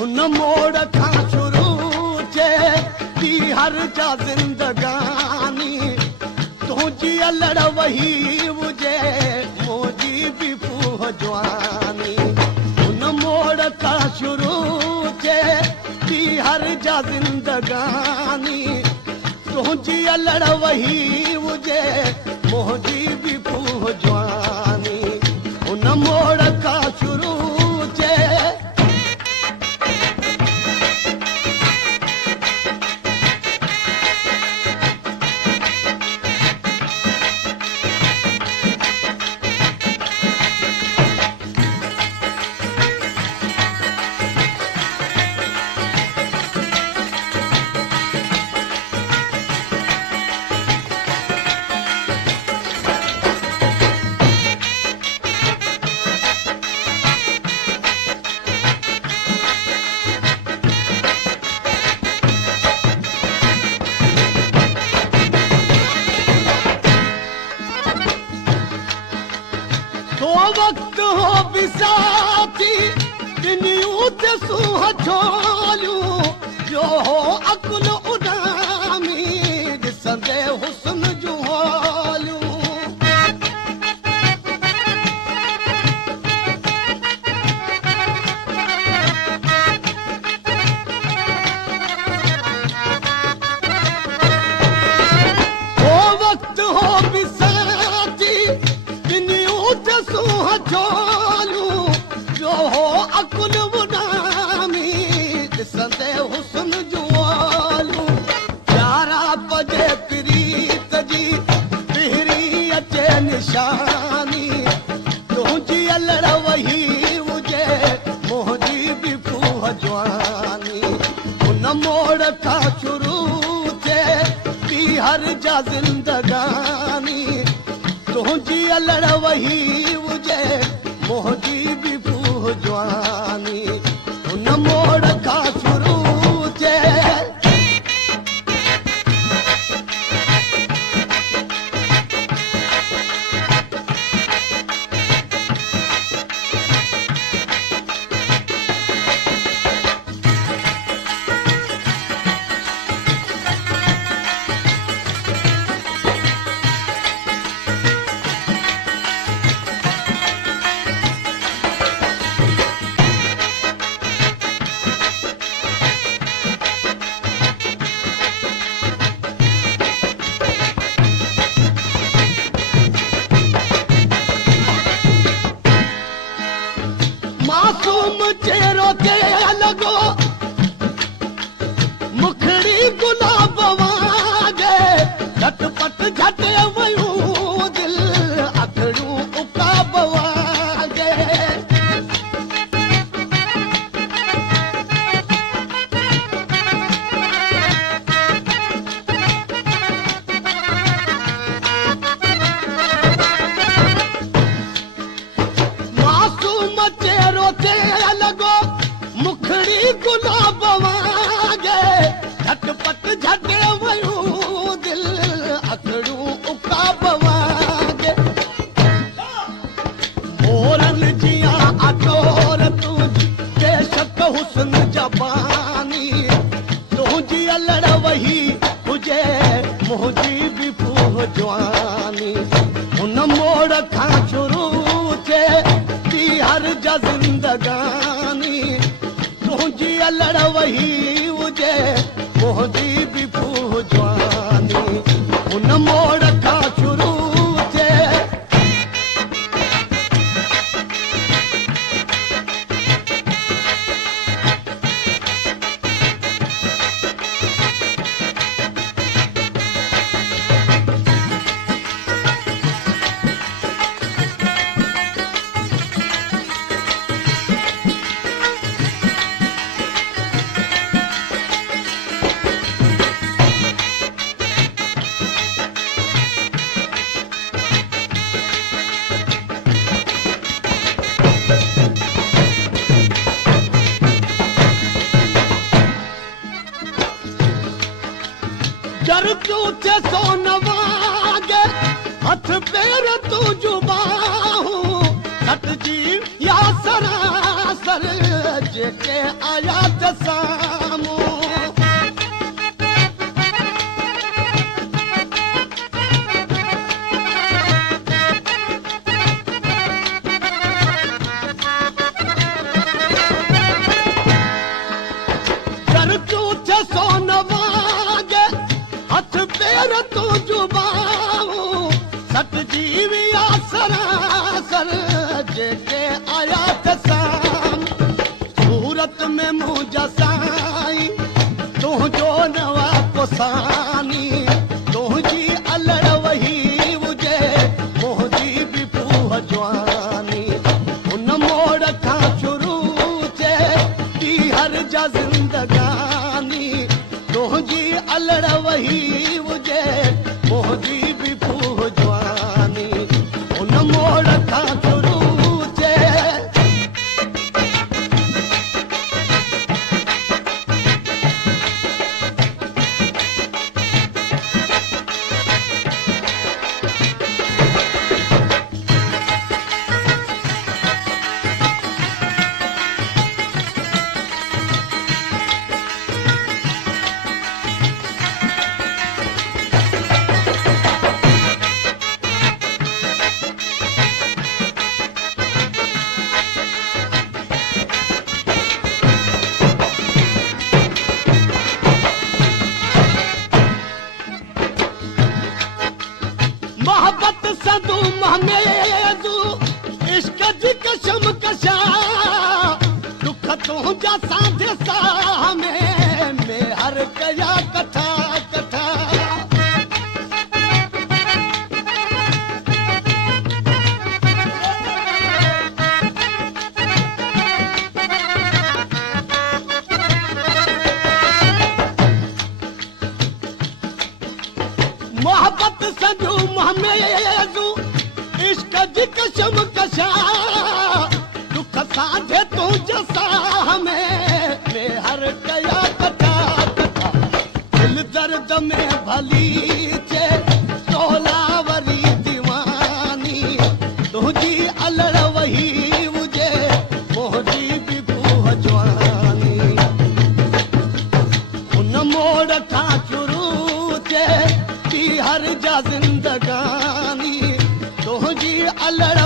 हुन मोड़ खां शुरू थिए थी हर जा ज़िंदगानी तुंहिंजी अलड़ वही हुजे मुंहिंजी बि फूह जवानी हुन मोड़ खां शुरू थिए थी हर जा ज़िंदगानी तुंहिंजी अलड़ वही हुजे मुंहिंजी बि फूह जवानी हुन मोड़ खां शुरू थिए वक्त हो बिसाती दुनिया ते सूह छोलियूं जो हो अकुल उडामी ॾिसंदे हुस्न जूं होलियूं वो वक्त हो बिसाती सूह छोलियूं जो हो अकुल बुनामी ॾिसंदे हुस्न जूं होलियूं यारा पजे प्रीत जी पहिरी अचे निशानी तुंहिंजी अलड़ वही हुजे मुंहिंजी बि फूह जवानी हुन मोड़ खां शुरू थिए थी हर जा ज़िंदगानी तुंहिंजी अलड़ वही हुजे मुंहिंजी बि फूह जवानी हुन मोड़ खां शुरू थिए मासूम चेहरो के लॻो मुखड़ी गुलाब वांगे झटपट झट वयूं दिल अखड़ूं उकाब वांगे मासूम चेहरो ते लॻो मुखड़ी गुलाब वांगे झटपट झट वयूं दिल अखड़ूं उकाब वांगे मोरन जियां अडोर तुंहिंजी बेशक हुस्न जबानी तुंहिंजी अलड़ वही हुजे मुंहिंजी बि फूह जवानी हुन मोड़ खां शुरू थिए थी हर जा ज़िंदगानी तुंहिंजी अलड़ वही हुजे मुंहिंजी बि फूह जवानी हुन मोड़ खां शुरू थिए जर तूं सोन वांगे हथ पैर तुंहिंजूं बाहूं हटजी या सरासर जेके आया त साम्हूं सोन वांगे हथ पेर तुझू बाहूं सत जीविया सरासर जेके आया त साम सूरत में मुंहिंजा साईं तुंहिंजो नवा पुसानी तुंहिंजी अलड़ वही हुजे मुंहिंजी बि फूह जवानी उन मोड़ खां शुरू थिए हर जा ज़िंदगानी तुंहिंजी अलड़ वही हुजे मुंहिंजी बि फूह जवानी उन मोड़ खां शुरू थिए मोहब्बत सदू महमेजू इश्क जी कशम कशा दुख तुंहिंजा साधे साह में हर कया कथा कथा मोहब्बत सजू महमेजू इश्क जी कशम कशा दुख साधे तुंहिंजे साह में हर कया कथा कथा दिल दर्द में भली थे सोलावरी दीवानी तुंहिंजी अलड़ वही हुजे मुंहिंजी बि फूह जवानी उन मोड़ खां शुरू थिए हर जा ज़िंदगानी तुंहिंजी अलड़